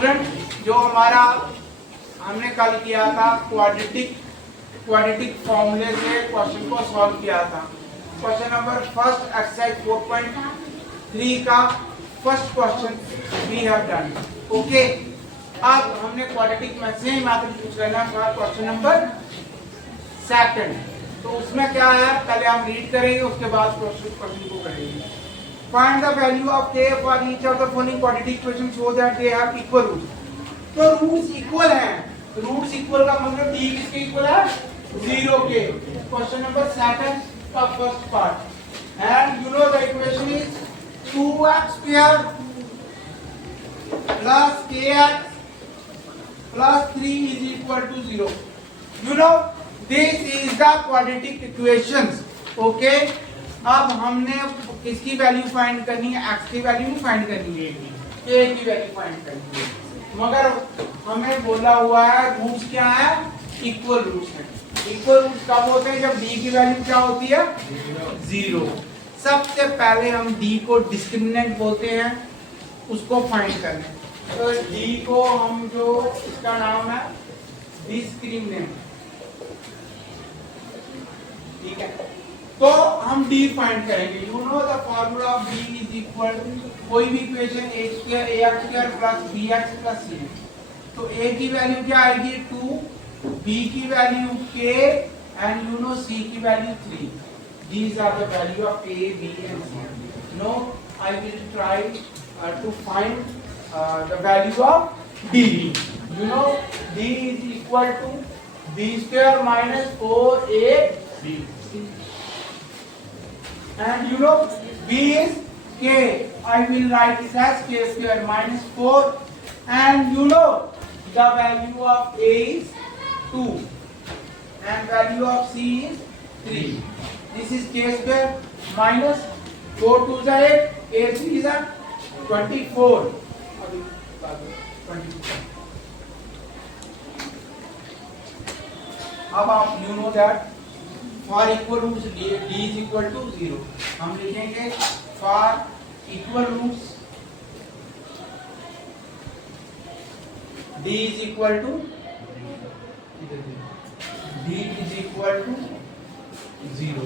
Student जो हमारा हमने कल किया था क्वाड्रेटिक फॉर्मूले से क्वेश्चन को सॉल्व किया था। क्वेश्चन नंबर फर्स्ट एक्सरसाइज 4.3 का first question we have done. Okay, अब हमने क्वाड्रेटिक में से मैथड पूछ लेना था क्वेश्चन नंबर सेकंड। तो उसमें क्या है, पहले हम रीड करेंगे, उसके बाद क्वेश्चन को करेंगे। Find the value of k for each of the following quadratic equation so that they have equal roots. तो रूट्स इक्वल हैं, रूट्स इक्वल का मतलब d किसके इक्वल है, 0 के। क्वेश्चन नंबर सेकंड का first part, and you know the equation is 2x square plus kx plus 3 is equal to 0. You know, this is the quadratic equations. Okay. अब हमने किसकी value find करनी है, x की value नहीं find करनी है, k की वैल्यू फाइंड करनी है। मगर हमें बोला हुआ है रूट्स क्या है, इक्वल रूट्स है। इक्वल रूट्स कब होते हैं, जब d की वैल्यू क्या होती है, 0। सबसे पहले हम d को डिस्क्रिमिनेंट बोलते हैं, उसको फाइंड करना है। तो d को हम जो इसका नाम है डिस्क्रिमिनेंट, ठीक है। तो हम d फाइंड करेंगे। You know the formula of d is equal to कोई भी equation ax square plus bx plus c। तो a की वैल्यू क्या आएगी 2, b की value k and you know c की value 3। These are the value of a, b and c. Now I will try to find the value of d. You know d is equal to b square minus 4ab, and you know b is k. I will write it as k square minus 4, and you know the value of a is 2 and value of c is 3. This is k square minus 4 2 is 8, 8 3 is 24. अब आप you know that for equal roots d is equal to 0। हम लिखेंगे for equal roots d is equal to 0।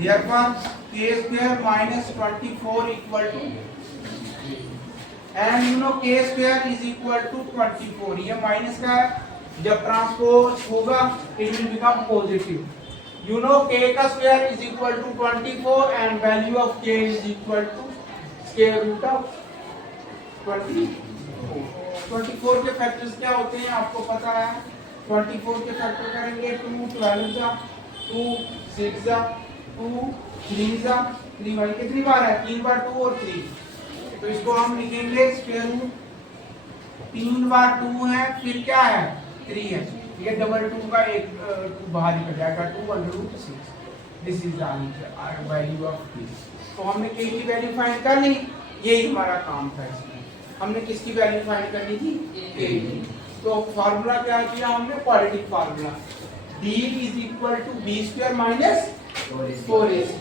Therefore k square minus 24 equal to, and you know k square is equal to 24। ये minus का है, जब transpose होगा it will become positive। You know k का square is equal to 24 and value of k is equal to square root of 24। 24 के factors क्या होते हैं आपको पता है। 24 के फैक्टर करेंगे 2 12 जा 2 6 जा 2 3 जा 3 1 के 3 बार है, 3 बार 2 और 3। तो इसको हम लिखेंगे स्क्वायर रूट 3 बार 2 है, फिर क्या है 3 है, ये डबल 2 का एक 2 बाहर निकल जाएगा 2 √6। This is the answer value of p। तो हमने k की वैल्यू फाइंड कर ली, यही हमारा काम था। इसमें हमने किसकी वैल्यू फाइंड करनी थी, k की। तो फार्मूला क्या किया हमने, quadratic formula d is equal to b square minus 4ac।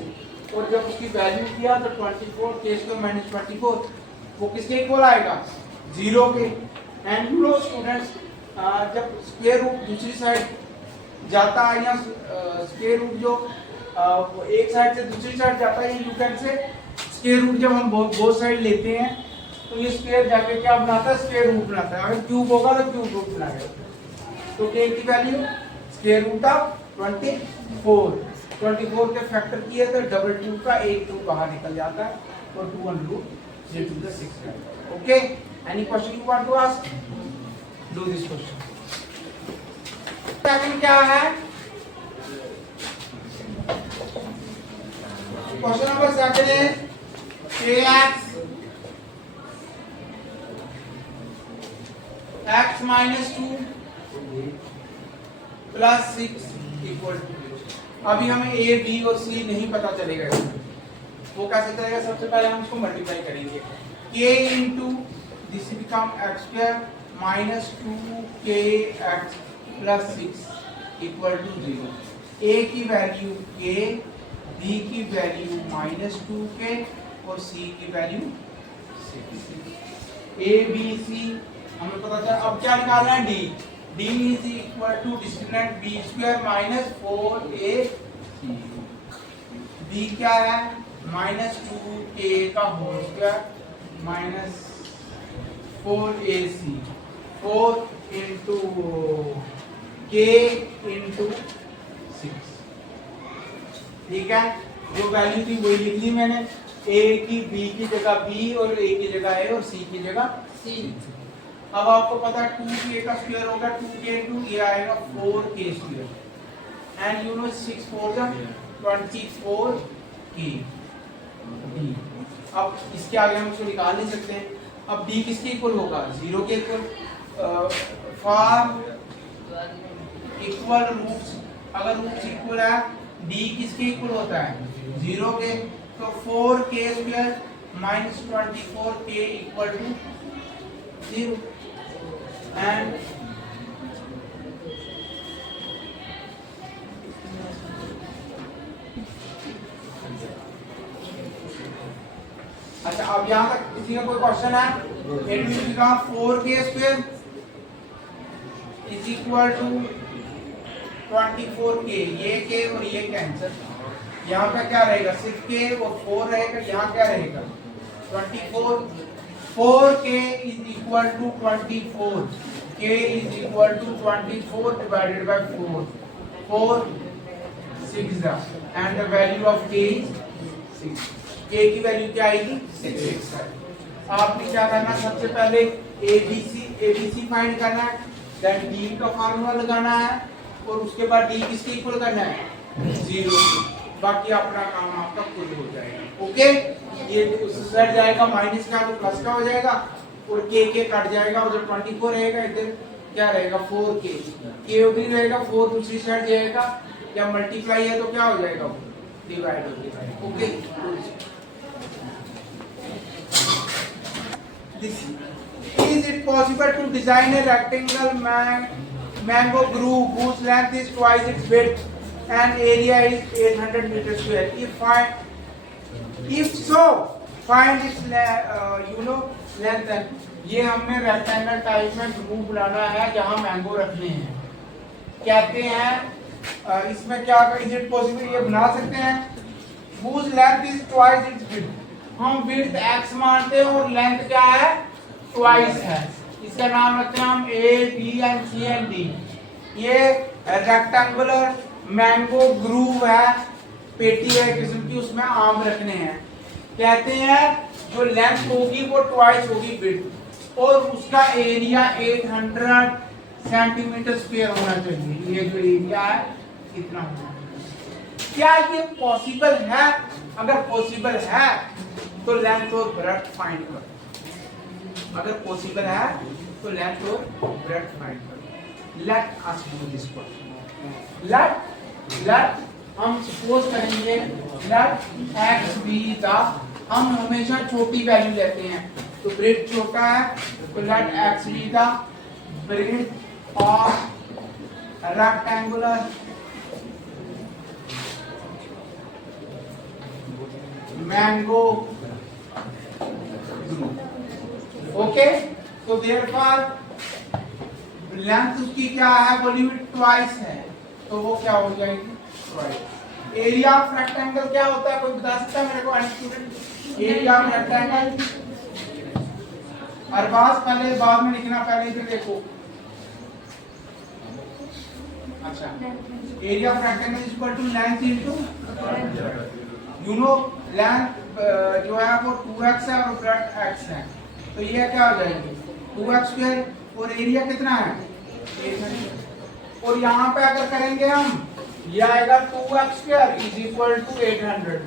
और जब उसकी वैल्यू किया तो 24 k स्क्वायर माइनस 24 वो किसके इक्वल आएगा, 0 के। एंड यू नो स्टूडेंट्स, जब स्क्वायर रूट दूसरी साइड जाता है या स्क्वायर रूट जो एक साइड से दूसरी साइड जाता है, you can say square root जब हम बोथ साइड लेते हैं तो ये स्क्वायर जाके क्या बनाता है, स्क्वायर रूट बनाता है। अगर क्यूब होगा तो क्यूब रूट बनाएगा। तो k की वैल्यू स्क्वायर रूट ऑफ 24 के फैक्टर किए तो डबल 2 का एक 2 बाहर निकल जाता है और 2 √6। Okay, any question you want to ask, do this question. Second क्या है, क्वेश्चन नंबर सेकंड है kx x minus 2 plus 6 equal to। अभी हमें a b और c नहीं पता चलेगा, वो कैसे चलेगा। सबसे पहले हम उसको मल्टीप्लाई करेंगे, k into this become x square minus 2kx plus 6 equal to 0। a की वैल्यू k, b की वैल्यू minus 2k और c की वैल्यू 6। a b c हमें पता चला। अब क्या निकालना है, D. D is equal to discriminant B square minus 4ac। B क्या है, -2k का whole square minus 4ac, 4 into k into 6। ठीक है, जो वैल्यू थी वही लिख ली मैंने, a की b की जगह b और a की जगह a और c की जगह c। अब आपको पता है 2k का स्क्वायर होगा 2k इंटू ये आएगा 4k square and you no 6 4 जा 24k। अब इसके आगे हम इसको निकाल नहीं सकते हैं। अब b किसके इक्वल होगा, 0 के इक्वल। फॉर इक्वल रूट्स, अगर रूट्स इक्वल है d किसके इक्वल होता है, 0 के, तो 4k square minus 24k equal to 0 and अच्छा, अब यहाँ तक किसी का कोई क्वेश्चन है? इट मींस का 4k square is equal to 24k, ये k और ये कैंसिल, यहाँ पे क्या रहेगा, सिर्फ k और 4 रहेगा, यहाँ क्या रहेगा 24। 4k is equal to 24, k is equal to 24 divided by 4, 4 6 and the value of k is 6। k की वैल्यू क्या आएगी, 6 है। आपने क्या करना, सबसे पहले abc फाइंड करना है, देन d का फार्मूला लगाना है और उसके बाद d किसके इक्वल करना है, 0। बाकी अपना काम आपका खुद हो जाएगा। ओके, ये उससे हट जाएगा, माइनस का तो प्लस का हो जाएगा और k कट जाएगा, उधर 24 रहेगा, इधर क्या रहेगा 4k, k उधर रहेगा, 4 दूसरी साइड जाएगा, या मल्टीप्लाई है तो क्या हो जाएगा, डिवाइड हो जाएगा। Okay, this is it possible to design a rectangular mango groove whose length is twice its width and area is 800 meters square? If so, find its length. ये हमने रेक्टेंगल टाइप में ग्रूव बनाना है जहां mango रखने हैं। कहते हैं इसमें क्या, इज इट पॉसिबल, ये बना सकते हैं whose length is twice its width। हम विड्थ x मानते हैं और लेंथ क्या है, ट्वाइस है। इसका नाम रखते हैं हम a b and c and d। ये रेक्टेंगुलर मैंगो ग्रूव है, पेटी है किस्म की, उसमें आम रखने हैं। कहते हैं जो लेंथ होगी वो ट्वाइस होगी विड्थ और उसका एरिया 800 सेंटीमीटर स्क्वायर होना चाहिए। ये जो एरिया है इतना होना चाहिए। क्या ये पॉसिबल है? अगर पॉसिबल है तो लेंथ और ब्रेड्थ फाइंड करो। अगर पॉसिबल है तो लेंथ और ब्रेड्थ फाइंड करो। Let us do this question. Let हम सपोज करेंगे लेट x बी द, हम हमेशा छोटी वैल्यू लेते हैं तो ब्रेड्थ छोटा है, तो let x be the breadth of rectangular mango grove. Okay, तो देयरफॉर लेंथ उसकी क्या है, बोली ट्वाइस है, तो वो क्या हो जाएगी ट्वाइस। एरिया ऑफ रेक्टेंगल क्या होता है, कोई बता सकता है मेरे को, any student? Area of rectangle, Arbaz पहले बाद में लिखना, पहले इधर देखो। अच्छा, area of rectangle is equal to length into, you know length जो है वो 2x है और ब्रेड्थ x है, तो ये क्या हो जाएगी 2x स्क्वायर और एरिया कितना है 800। और यहाँ पे अगर करेंगे हम, ये आएगा 2x square is equal to 800,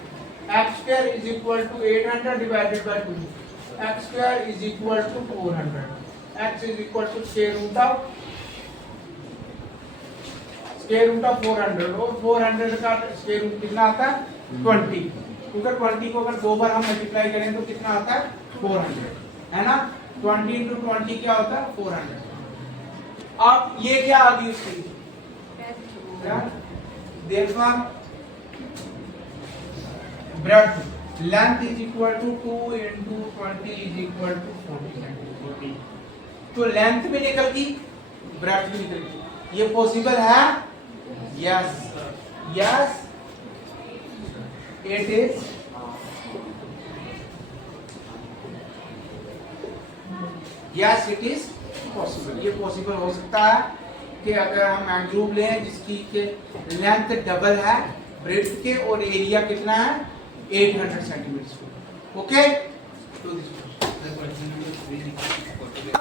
x square is equal to 800 divided by 2, x square is equal to 400, x is equal to square root of 400 और 400 का स्क्वायर रूट कितना आता है 20, क्योंकि 20 को अगर दो बार हम मल्टीप्लाई करें तो कितना आता है 400, है ना। 20 इंटू 20 क्या होता है 400। अब ये क्या आ गई उसकी, therefore breadth length is equal to 2 into 20 is equal to 40 centimetre. तो लेंथ भी निकल गई, ब्रेड्थ भी निकल गई। ये पॉसिबल है? Yes yes it is yes it is possible. ये पॉसिबल हो सकता है कि अगर हम मैंग्रोव लें जिसकी के लेंथ डबल है ब्रेड्थ के और एरिया कितना है 800 सेंटीमीटर। ओके, तो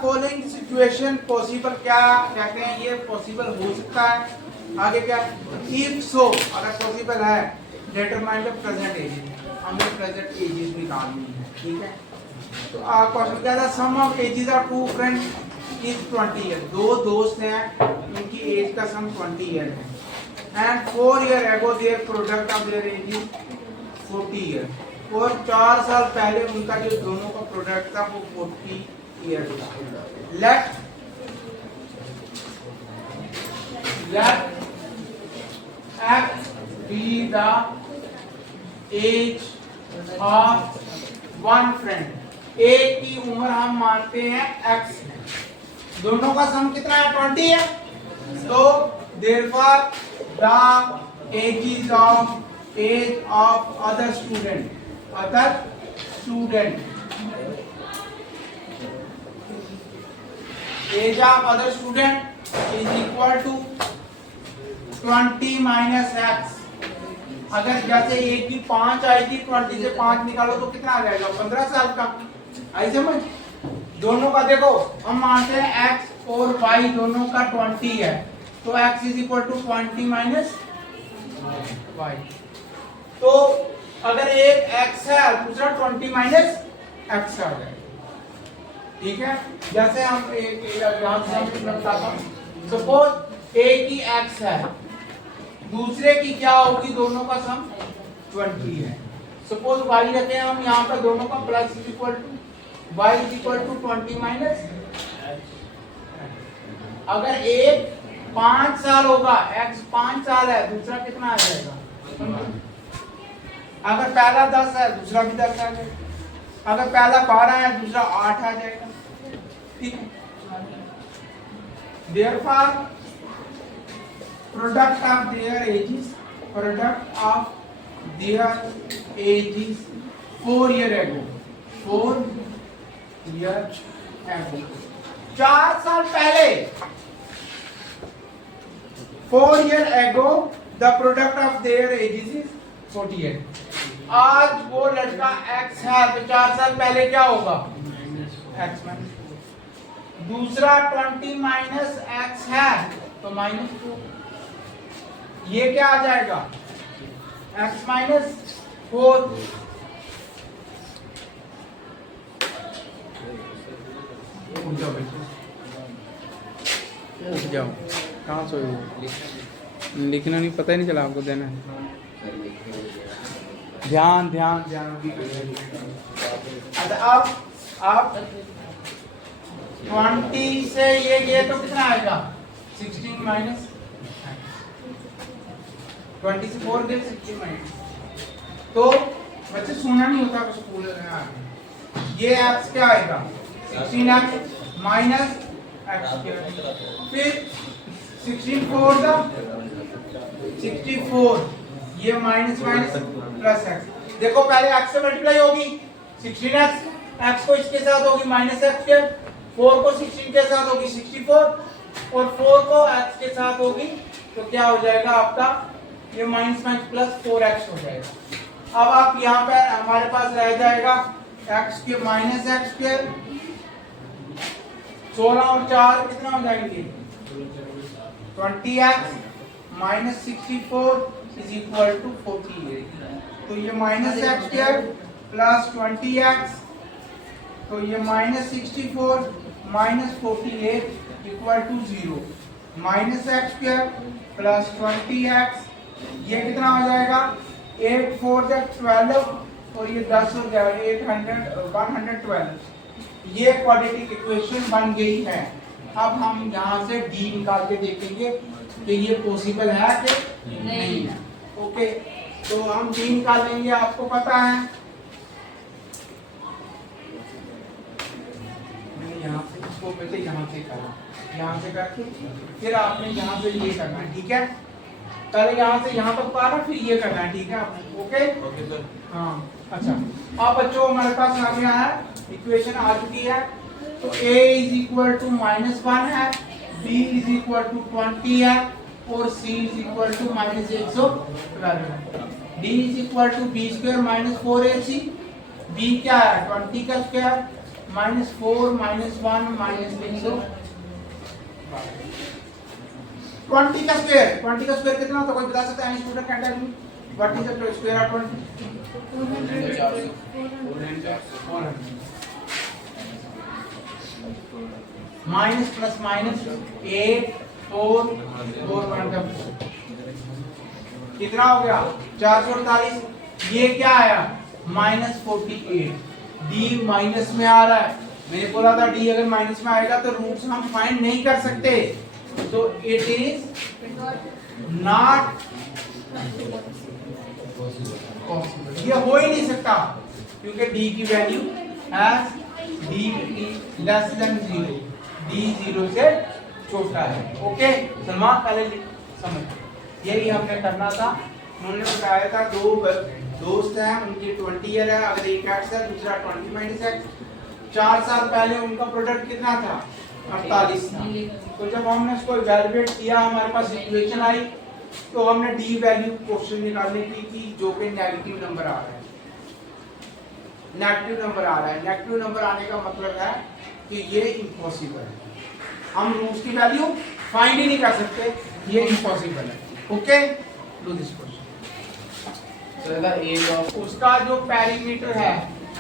फॉलोइंग सिचुएशन पॉसिबल क्या कहते हैं? ये पॉसिबल हो सकता है। आगे क्या? इफ सो, अगर पॉसिबल है, डिटरमाइन द प्रेजेंट एजेस, हमें प्रेजेंट एजेस निकालनी है। ठीक है, तो क्वेश्चन क्या था? Sum of ages of two friends is 20 year. दो दोस्त हैं, उनकी एज का सम 20 ईयर है। And 4 year ago their product of their age is 40 year. और 4 साल पहले उनका जो दोनों का प्रोडक्ट था वो 40 ईयर था। Let x be the age of one friend। एक की उम्र हम मानते हैं x, दोनों का सम कितना है 20 है। तो therefore the age of other student age of other student is equal to 20 minus x। अगर जैसे एक की 5 आई थी, 20 से 5 निकालो तो कितना आ जाएगा? 15 साल का। आई समझ? दोनों का देखो हम मानते हैं x और y दोनों का 20 है, तो x is equal to 20 minus y। तो अगर एक x है दूसरा 20 माइनस x आ जाएगा। ठीक है, जैसे हम एक सपोज a की x है, दूसरे की क्या होगी? दोनों का सम 20 है। सपोज y रखे हैं हम यहाँ पर, दोनों का plus is equal to y is equal to 20 minus. अगर एक 5 साल होगा, x 5 साल है, दूसरा कितना आ जाएगा? अगर पहला 10 है दूसरा भी 10 आ जाएगा। अगर पहला 12 है दूसरा 8 आ जाएगा। ठीक है, therefore product of their ages 4 year ago 4 साल पहले 4 year ago the product of their ages is 48। आज वो लड़का x है तो 4 साल पहले क्या होगा? x माइनस, दूसरा 20 माइनस x है तो -2। ये क्या आ जाएगा? x minus 4। उठ जाओ, कहाँ सोए हो? लिखना नहीं, पता ही नहीं चला आपको। देना ध्यान ध्यान ध्यान। अब 20 से ये तो कितना आएगा? 16 माइनस 20 से 4 गए 16 माइनस। तो बच्चे सुना नहीं होता स्कूल में। ये x क्या आएगा? 16x minus x। फिर 64 ये माइनस माइनस प्लस x। देखो पहले x से मल्टीप्लाई होगी 16x, x को इसके साथ होगी माइनस x के, 4 को 16 के साथ होगी 64 और 4 को x के साथ होगी, तो क्या हो जाएगा आपका? ये माइनस माइनस प्लस 4x हो जाएगा। अब आप यहाँ पे हमारे पास रह जाएगा x के माइनस x के 16 और 4 कितना हो जाएंगे? 20x minus 64 is equal to 48। तो ये minus x square plus 20x, तो ये minus 64 minus 48 equal to 0। Minus x square plus 20x, ये कितना हो जाएगा? 8 4 12 और ये 10 हो जाएगा 112। ये क्वाड्रेटिक इक्वेशन बन गई है। अब हम यहाँ से d निकाल के देखेंगे कि ये पॉसिबल है कि नहीं है। ओके, तो हम d निकालेंगे, आपको पता है। यहाँ से इसको तो बच्चे यहाँ से करना, यहाँ से करके फिर आपने यहाँ से ये करना है, ठीक है। पहले यहाँ से यहाँ तक पाना, फिर ये करना है, ठीक है आपने, ओके ओके सर। हाँ अच्छा। अब बच्चों हमारे पास आ गया है, इक्वेशन आ चुकी है। तो a इज इक्वल टू -1 है, b इज इक्वल टू 20 है और c इज इक्वल टू -112 है। d is equal to b square -4ac, b क्या है 20 का स्क्वायर -4 -1 -112। 20 का स्क्वायर कितना होता है, कोई बता सकता है student? Can tell me what is the square of 20? 400 minus plus minus 8 4 4 1 का कितना हो गया 448। ये क्या आया -48। डी माइनस में आ रहा है, मैंने बोला था डी अगर माइनस में आएगा तो रूट्स हम फाइंड नहीं कर सकते, तो इट इज नॉट पॉसिबल, ये हो ही नहीं सकता क्योंकि डी की value as D less than 0, D 0 से छोटा है। ओके सलमान पहले समझ, यही हमने करना था। उन्होंने बताया था दो दोस्त हैं, उनकी 20 ईयर है, अगर एक एक्स है दूसरा 20 एक्स। 4 साल पहले उनका प्रोडक्ट कितना था 48 था। तो जब हमने इसको इवैल्यूएट किया हमारे पास इक्वेशन आई, तो हमने डी वैल्यू क्वेश्चन निकालने की थी जो कि नेगेटिव नंबर आ रहा है, नेगेटिव नंबर आ रहा है। नेगेटिव नंबर आने का मतलब है कि ये इम्पॉसिबल है, हम रूट्स की वैल्यू फाइंड ही नहीं कर सकते, ये इम्पॉसिबल है। Okay do this question. Sir the age of उसका जो पेरीमीटर है,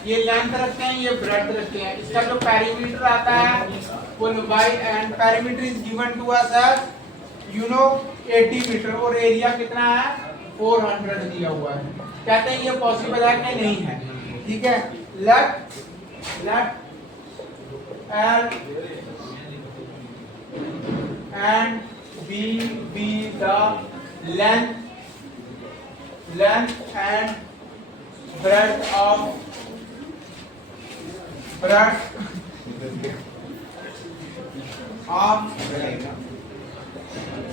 ये लेंथ रखते हैं ये ब्रेड्थ रखते हैं, इसका जो पेरीमीटर आता है वो लंबाई and perimeter is given to us as you know 80 metre और एरिया कितना है 400 दिया हुआ है। कहते हैं ये पॉसिबल है कि नहीं है, ठीक है। Let L and B be the length and breadth of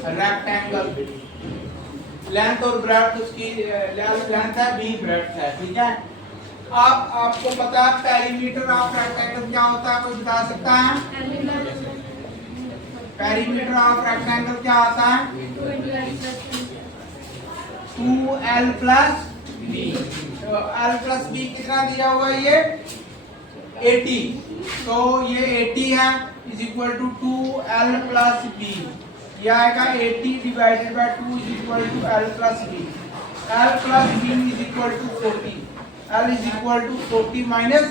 rectangle। Length और ब्रेड्थ उसकी लेंथ है, बी ब्रेड्थ है, ठीक है। आपको पता है पेरीमीटर ऑफ रेक्टेंगल क्या होता है, कोई बता सकता है? पेरीमीटर ऑफ रेक्टेंगल क्या आता है 2l प्लस b। तो l प्लस b कितना दिया हुआ है ये 80, तो ये 80 है is equal to 2l plus b। ये आएगा 80 divided by 2 is equal to l plus b। l plus b is equal to 40, l is equal to 40 minus.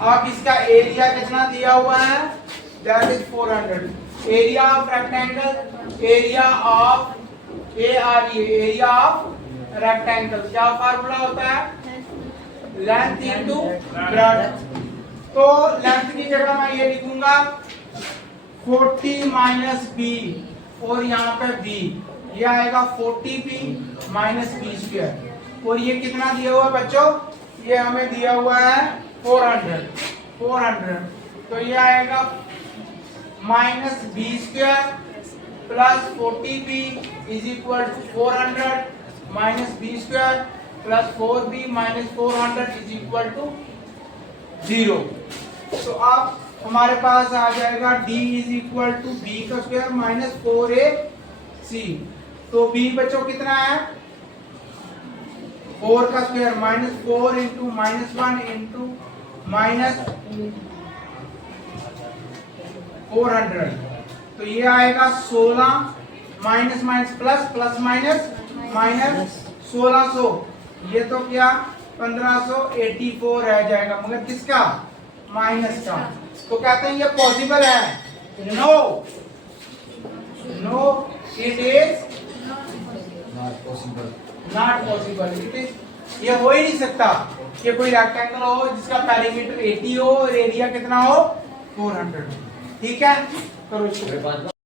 अब इसका एरिया कितना दिया हुआ है that is 400। Area of rectangle, area of area of rectangle क्या formula होता है length into breadth. तो लेंथ की जगह मैं ये लिखूंगा 40 माइनस b और यहाँ पे b, ये आएगा 40b माइनस b स्क्वायर। और ये कितना दिया हुआ है बच्चों, ये हमें दिया हुआ है 400। तो ये आएगा minus b square plus 40b is equal to 400 minus b square plus 4b minus 400 is equal to 0। तो अब हमारे पास आ जाएगा d is equal to b का स्क्वायर माइनस 4ac। तो b बच्चों कितना है 4 का square minus 4 into -1 into minus 400। तो ये आएगा 16 minus minus plus plus minus minus 1600, ये तो क्या 1584 रह जाएगा, मगर किसका माइनस का। तो कहते हैं ये पॉसिबल है, no it is not possible, it is ये हो ही नहीं सकता कि कोई रेक्टेंगल हो जिसका पेरीमीटर 80 हो और एरिया कितना हो 400। ठीक है करो इसको।